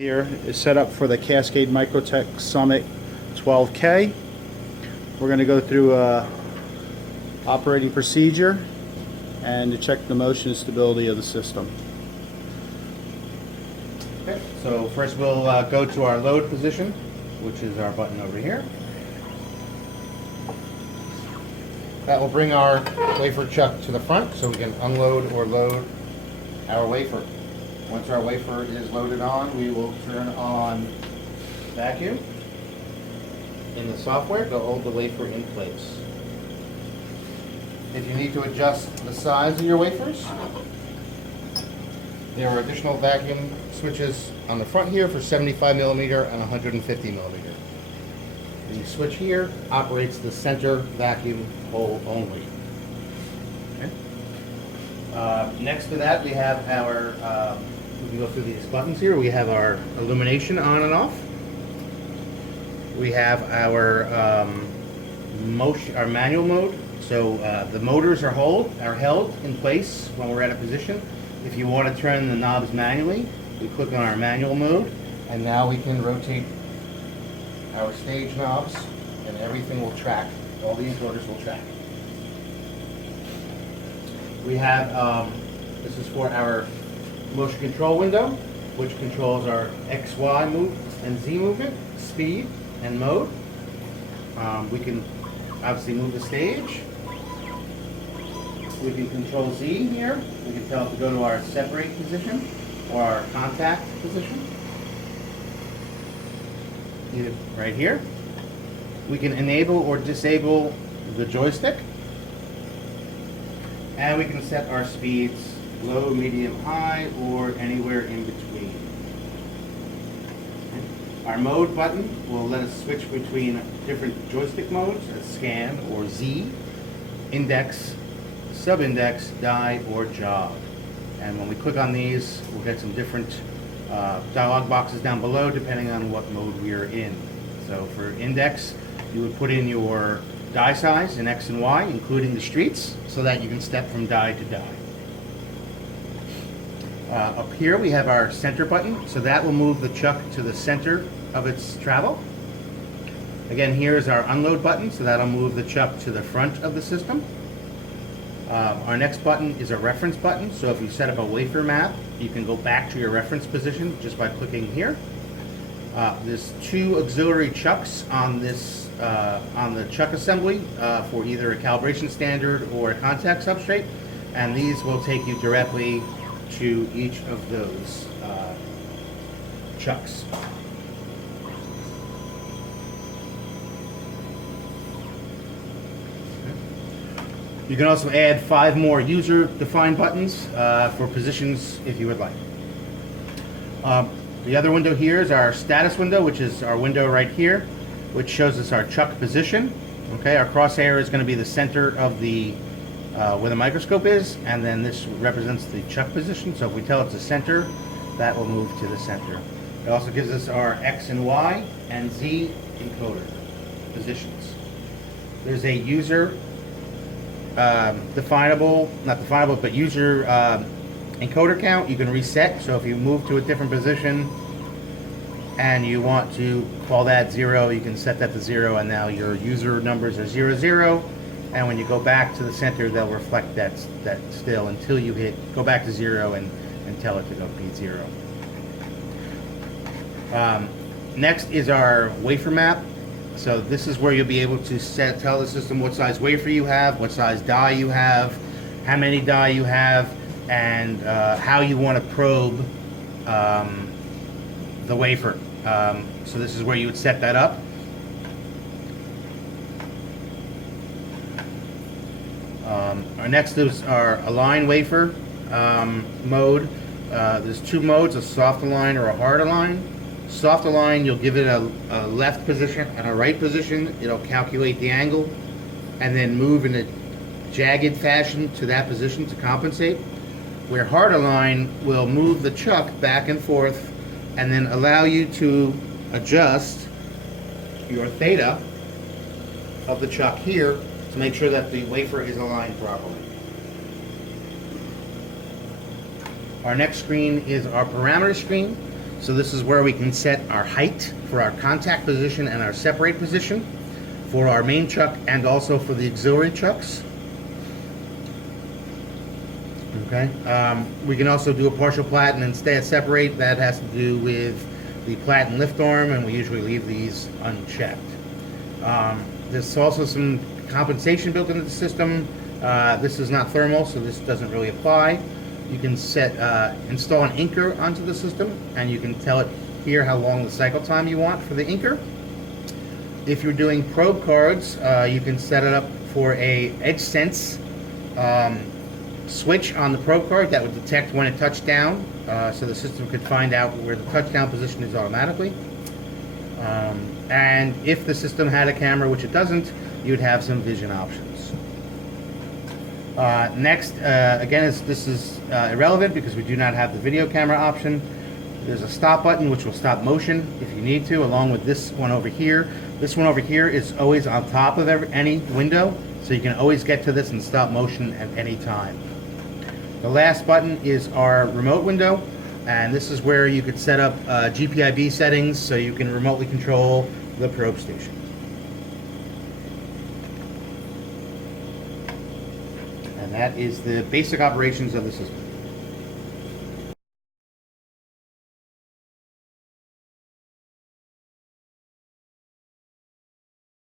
Here is set up for the Cascade Microtech Summit 12K. We're going to go through operating procedure and to check the motion stability of the system. Okay, so first we'll go to our load position, which is our button over here. That will bring our wafer chuck to the front so we can unload or load our wafer. Once our wafer is loaded on, we will turn on vacuum in the software to hold the wafer in place. If you need to adjust the size of your wafers, there are additional vacuum switches on the front here for 75 millimeter and 150 millimeter. The switch here operates the center vacuum hole only. Okay. Next to that, we have our, we can go through these buttons here. We have our illumination on and off. We have our motion, our manual mode. So the motors are held in place when we're at a position. If you want to turn the knobs manually, we click on our manual mode, and now we can rotate our stage knobs, and everything will track. All the encoders will track. We have, this is for our motion control window, which controls our X, Y move and Z movement, speed and mode. We can obviously move the stage. We can control Z here. We can tell it to go to our separate position or our contact position. Either right here. We can enable or disable the joystick. And we can set our speeds low, medium, high, or anywhere in between. Our mode button will let us switch between different joystick modes, as scan or Z, index, sub-index, die, or jog. And when we click on these, we'll get some different dialog boxes down below depending on what mode we are in. So for index, you would put in your die size in X and Y, including the streets, so that you can step from die to die. Up here we have our center button, so that will move the chuck to the center of its travel. Again, here is our unload button, so that'll move the chuck to the front of the system. Our next button is a reference button, so if you set up a wafer map, you can go back to your reference position just by clicking here. There's two auxiliary chucks on this on the chuck assembly for either a calibration standard or a contact substrate, and these will take you directly to each of those chucks. You can also add 5 more user-defined buttons for positions if you would like. The other window here is our status window, which is our window right here, which shows us our chuck position. Okay, our crosshair is going to be the center of the where the microscope is, and then this represents the chuck position. So if we tell it to center, that will move to the center. It also gives us our X and Y and Z encoder positions. There's a user definable, not definable, but user encoder count you can reset. So if you move to a different position and you want to call that 0, you can set that to 0, and now your user numbers are 0, 0. And when you go back to the center, they'll reflect that still until you go back to 0 and tell it to go be 0. Next is our wafer map. So this is where you'll be able to tell the system what size wafer you have, what size die you have, how many die you have, and how you want to probe the wafer. So this is where you would set that up. Our next is our align wafer mode. There's 2 modes, a soft align or a hard align. Soft align, you'll give it a left position and a right position. It'll calculate the angle and then move in a jagged fashion to that position to compensate. Where hard align will move the chuck back and forth and then allow you to adjust your theta of the chuck here to make sure that the wafer is aligned properly. Our next screen is our parameter screen. So this is where we can set our height for our contact position and our separate position for our main chuck and also for the auxiliary chucks. Okay. We can also do a partial plat and then stay at separate. That has to do with the plat and lift arm, and we usually leave these unchecked. There's also some compensation built into the system. This is not thermal, so this doesn't really apply. You can install an inker onto the system, and you can tell it here how long the cycle time you want for the inker. If you're doing probe cards, you can set it up for a EdgeSense switch on the probe card that would detect when it touched down, so the system could find out where the touchdown position is automatically. And if the system had a camera, which it doesn't, you'd have some vision options. Next, again, this is irrelevant because we do not have the video camera option. There's a stop button which will stop motion if you need to, along with this one over here. This one over here is always on top of any window, so you can always get to this and stop motion at any time. The last button is our remote window, and this is where you could set up GPIB settings so you can remotely control the probe station. And that is the basic operations of the system.